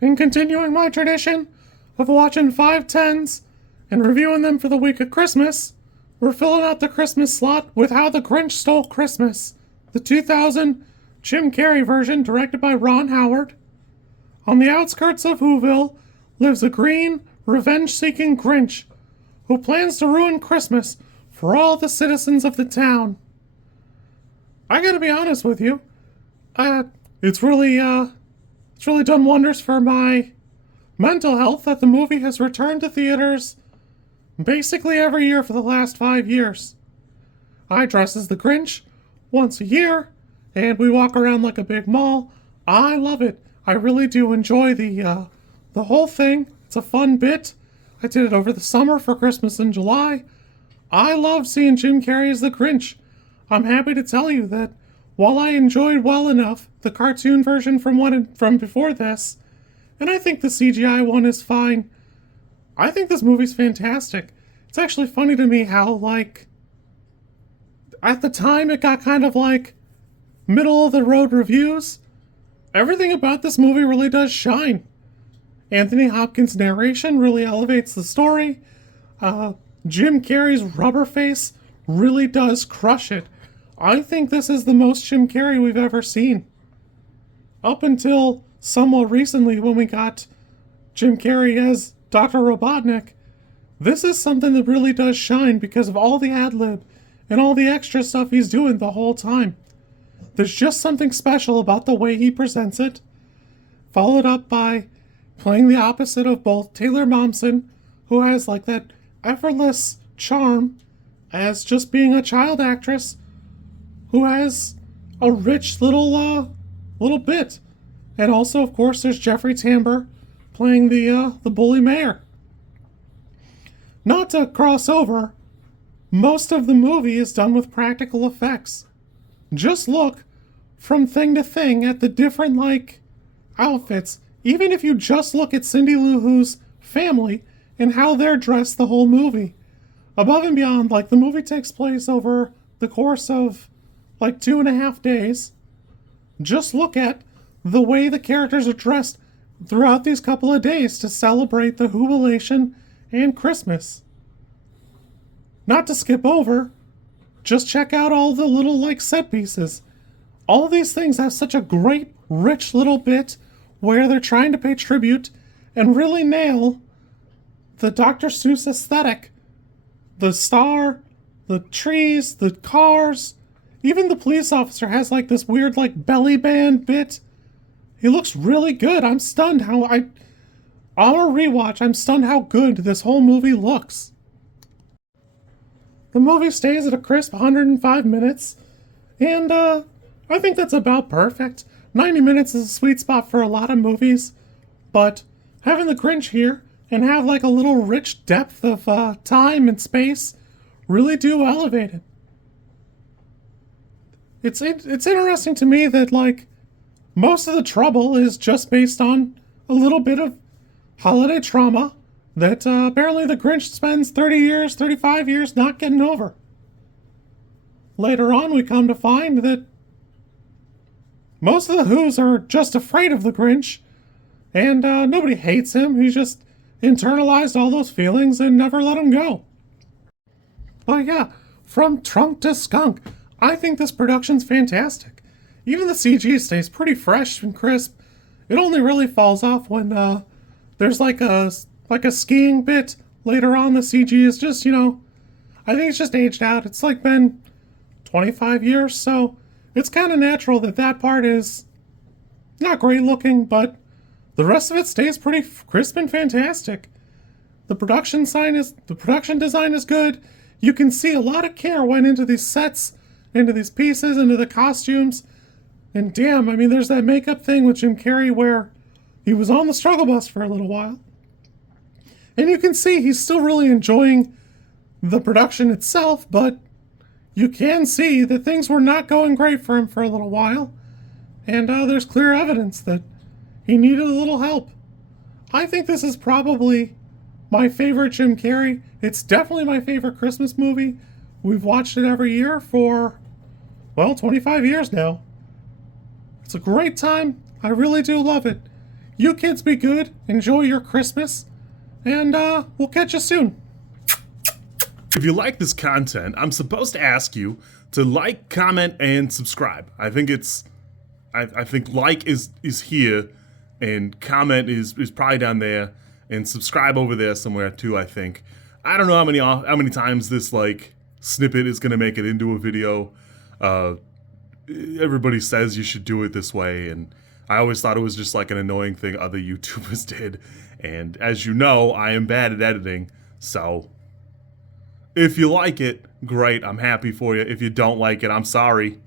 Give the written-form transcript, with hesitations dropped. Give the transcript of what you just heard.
And continuing my tradition of watching 510s and reviewing them for the week of Christmas, we're filling out the Christmas slot with How the Grinch Stole Christmas, the 2000 Jim Carrey version directed by Ron Howard. On the outskirts of Whoville lives a green, revenge-seeking Grinch who plans to ruin Christmas for all the citizens of the town. I gotta be honest with you, it's really done wonders for my mental health that the movie has returned to theaters basically every year for the last 5 years. I dress as the Grinch once a year, and we walk around like a big mall. I love it. I really do enjoy the whole thing. It's a fun bit. I did it over the summer for Christmas in July. I love seeing Jim Carrey as the Grinch. I'm happy to tell you that while I enjoyed well enough the cartoon version from before this, and I think the CGI one is fine, I think this movie's fantastic. It's actually funny to me how, like, at the time it got kind of like middle of the road reviews. Everything about this movie really does shine. Anthony Hopkins' narration really elevates the story. Jim Carrey's rubber face really does crush it. I think this is the most Jim Carrey we've ever seen. Up until somewhat recently when we got Jim Carrey as Dr. Robotnik, this is something that really does shine because of all the ad-lib and all the extra stuff he's doing the whole time. There's just something special about the way he presents it, followed up by playing the opposite of both Taylor Momsen, who has like that effortless charm as just being a child actress, who has a rich little bit. And also, of course, there's Jeffrey Tambor playing the bully mayor. Not to cross over, most of the movie is done with practical effects. Just look from thing to thing at the different, like, outfits. Even if you just look at Cindy Lou Who's family and how they're dressed the whole movie. Above and beyond, like, the movie takes place over the course of, like, 2.5 days. Just look at the way the characters are dressed throughout these couple of days to celebrate the Whobilation and Christmas. Not to skip over, just check out all the little, like, set pieces. All these things have such a great, rich little bit where they're trying to pay tribute and really nail the Dr. Seuss aesthetic. The star, the trees, the cars, even the police officer has like this weird like belly band bit. He looks really good. I'm stunned how on a rewatch, I'm stunned how good this whole movie looks. The movie stays at a crisp 105 minutes, and I think that's about perfect. 90 minutes is a sweet spot for a lot of movies, but having the Grinch here and have like a little rich depth of time and space really do elevate it. It's interesting to me that like most of the trouble is just based on a little bit of holiday trauma that apparently the Grinch spends 30 years, 35 years not getting over. Later on, we come to find that most of the Who's are just afraid of the Grinch, and nobody hates him. He's just internalized all those feelings and never let him go. But yeah, from trunk to skunk, I think this production's fantastic. Even the CG stays pretty fresh and crisp. It only really falls off when there's like a skiing bit later on. The CG is just, I think it's just aged out. It's like been 25 years, so it's kind of natural that part is not great looking, but the rest of it stays pretty crisp and fantastic. The production design is good. You can see a lot of care went into these sets, into these pieces, into the costumes. And damn, I mean, there's that makeup thing with Jim Carrey where he was on the struggle bus for a little while. And you can see he's still really enjoying the production itself, but you can see that things were not going great for him for a little while. And there's clear evidence that he needed a little help. I think this is probably my favorite Jim Carrey. It's definitely my favorite Christmas movie. We've watched it every year for, 25 years now. It's a great time. I really do love it. You kids be good. Enjoy your Christmas. And we'll catch you soon. If you like this content, I'm supposed to ask you to like, comment, and subscribe. I think I think like is here, and comment is probably down there, and subscribe over there somewhere too. I think. I don't know how many times this like snippet is gonna make it into a video. Everybody says you should do it this way, and I always thought it was just like an annoying thing other YouTubers did. And as you know, I am bad at editing, so if you like it, great, I'm happy for you. If you don't like it, I'm sorry.